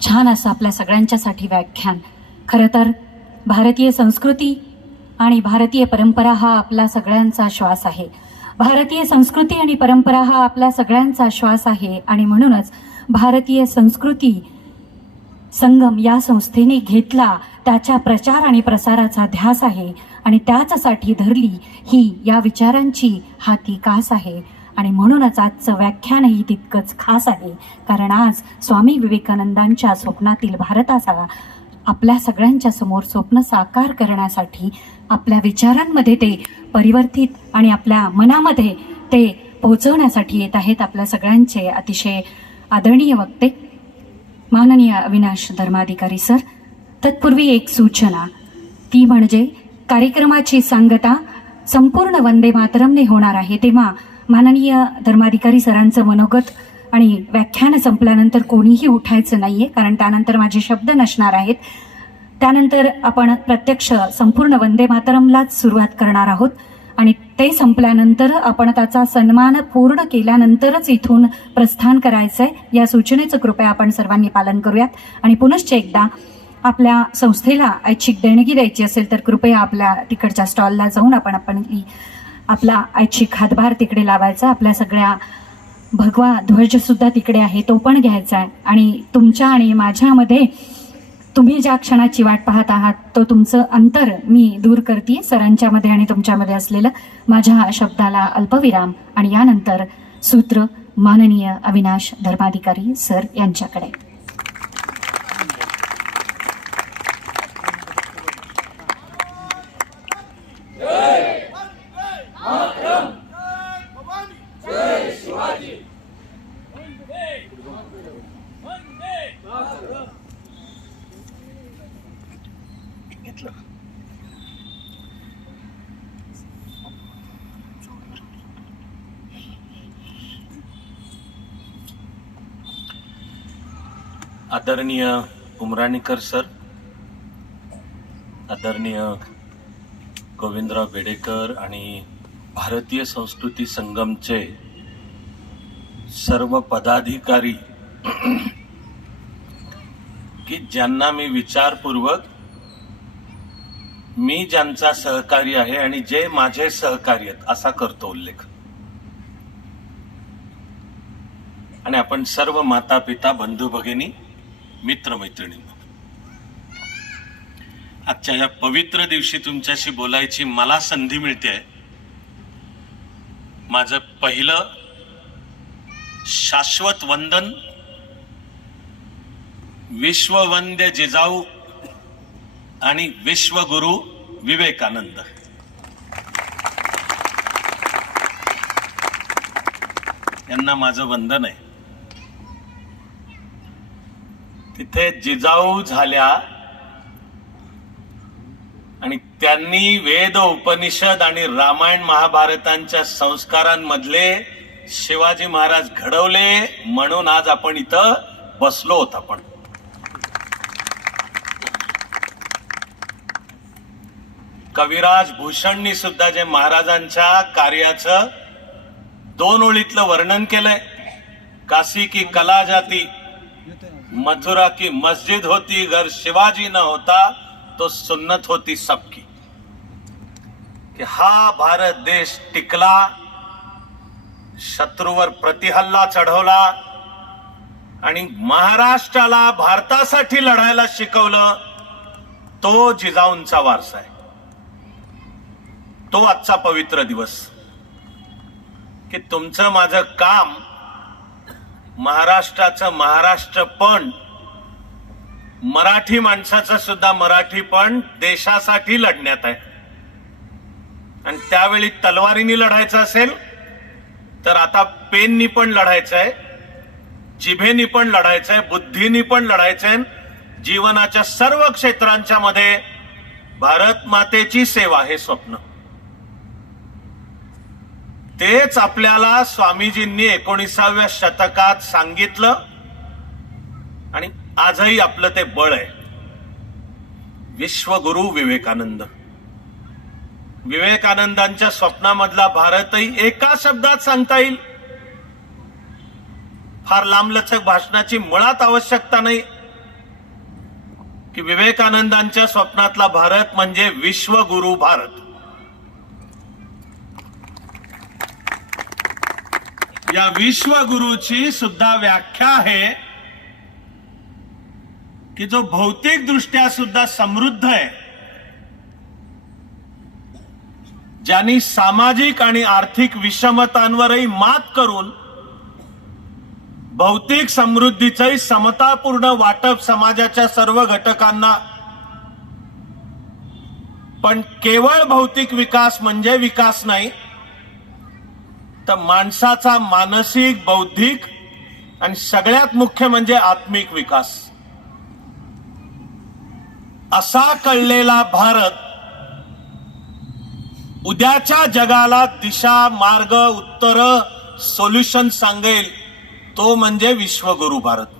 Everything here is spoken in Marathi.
छान असं आपल्या सगळ्यांच्यासाठी व्याख्यान. खरं तर भारतीय संस्कृती आणि भारतीय परंपरा हा आपला सगळ्यांचा श्वास आहे. भारतीय संस्कृती आणि परंपरा हा आपल्या सगळ्यांचा श्वास आहे आणि म्हणूनच भारतीय संस्कृती संगम या संस्थेने घेतला त्याच्या प्रचार आणि प्रसाराचा ध्यास आहे आणि त्याचसाठी धरली ही या विचारांची हाती कास आहे. आणि म्हणूनच आजचं व्याख्यानही तितकंच खास आहे, कारण आज स्वामी विवेकानंदांच्या स्वप्नातील भारताचा आपल्या सगळ्यांच्या समोर स्वप्न साकार करण्यासाठी आपल्या विचारांमध्ये ते परिवर्तित आणि आपल्या मनामध्ये ते पोहोचवण्यासाठी येत आहेत आपल्या सगळ्यांचे अतिशय आदरणीय वक्ते माननीय अविनाश धर्माधिकारी सर. तत्पूर्वी एक सूचना, ती म्हणजे कार्यक्रमाची सांगता संपूर्ण वंदे मातरमने होणार आहे, तेव्हा माननीय धर्माधिकारी सरांचं मनोगत आणि व्याख्यान संपल्यानंतर कोणीही उठायचं नाही आहे, कारण त्यानंतर माझे शब्द नसणार आहेत. त्यानंतर आपण प्रत्यक्ष संपूर्ण वंदे मातरमलाच सुरुवात करणार आहोत आणि ते संपल्यानंतर आपण त्याचा सन्मान पूर्ण केल्यानंतरच इथून प्रस्थान करायचं आहे. या सूचनेचं कृपया आपण सर्वांनी पालन करूयात. आणि पुनश्च एकदा आपल्या संस्थेला ऐच्छिक देणगी द्यायची असेल तर कृपया आपल्या तिकडच्या स्टॉलला जाऊन आपण आपला ऐच्छिक हातभार तिकडे लावायचा. आपल्या सगळ्या भगवा ध्वजसुद्धा तिकडे आहे, तो पण घ्यायचा आहे. आणि तुमच्या आणि माझ्यामध्ये तुम्ही ज्या क्षणाची वाट पाहत आहात तो तुमचं अंतर मी दूर करते सरांच्यामध्ये आणि तुमच्यामध्ये असलेलं. माझ्या शब्दाला अल्पविराम आणि यानंतर सूत्र माननीय अविनाश धर्माधिकारी सर यांच्याकडे. आदरणीय उमराणीकर सर, आदरणीय गोविंदराव बेडेकर आणि भारतीय संस्कृती संगमचे सर्व पदाधिकारी की ज्यांना मी विचारपूर्वक मी ज्यांचा सहकारी आहे आणि जे माझे सहकारी आहेत असा करतो उल्लेख. आणि आपण सर्व माता पिता बंधू भगिनी मित्रमैत्रिणी, आजच्या या पवित्र दिवशी तुमच्याशी बोलायची मला संधी मिळते. माझं पहिलं शाश्वत वंदन विश्ववंद्य जिजाऊ आणि विश्वगुरु विवेकानंद यांना माझं वंदन आहे. तिथे जिजाऊ झाल्या आणि त्यांनी वेद उपनिषद आणि रामायण महाभारतांच्या संस्कारांमधले शिवाजी महाराज घडवले, म्हणून आज आपण इथं बसलो होत. आपण कविराज भूषणनी सुद्धा जे महाराजांच्या कार्याचं 2 ओळीतलं वर्णन केलंय. काशी की कला जाती, मथुरा की मस्जिद होती, घर शिवाजी न होता तो सुन्नत होती सबकी. कि हा भारत देश टिकला, शत्रूवर प्रतिहल्ला चढवला आणि महाराष्ट्राला भारतासाठी लढायला शिकवलं, तो जिजाऊंचा वारसा आहे. तो आजचा पवित्र दिवस की तुमचं माझं काम महाराष्ट्राचं महाराष्ट्रपण, मराठी माणसाचं सुद्धा मराठीपण देशासाठी लढण्यात आहे. आणि त्यावेळी तलवारीने लढायचं असेल तर आता पेननी पण लढायचं आहे, जिभेनी पण लढायचं आहे, बुद्धीनी पण लढायचं आहे. जीवनाच्या सर्व क्षेत्रांच्या मध्ये भारत मातेची सेवा हे स्वप्न, तेच आपल्याला स्वामीजींनी 19व्या शतकात सांगितलं आणि आजही आपलं ते बळ आहे. विश्वगुरु विवेकानंद, विवेकानंदांच्या स्वप्नामधला भारतही एका शब्दात सांगता येईल, फार लांबलचक भाषणाची मुळात आवश्यकता नाही की विवेकानंदांच्या स्वप्नातला भारत म्हणजे विश्वगुरु भारत. या विश्वगुरूची सुद्धा व्याख्या आहे की जो भौतिक दृष्ट्या सुद्धा समृद्ध आहे, ज्यांनी सामाजिक आणि आर्थिक विषमतांवरही मात करून भौतिक समृद्धीचे समतापूर्ण वाटप समाजाच्या सर्व घटकांना, पण केवळ भौतिक विकास म्हणजे विकास नाही, तर माणसाचा मानसिक, बौद्धिक आणि सगळ्यात मुख्य म्हणजे आत्मिक विकास, असा कळलेला भारत उद्याच्या जगाला दिशा, मार्ग, उत्तर, सोल्युशन सांगेल, तो म्हणजे विश्वगुरु भारत.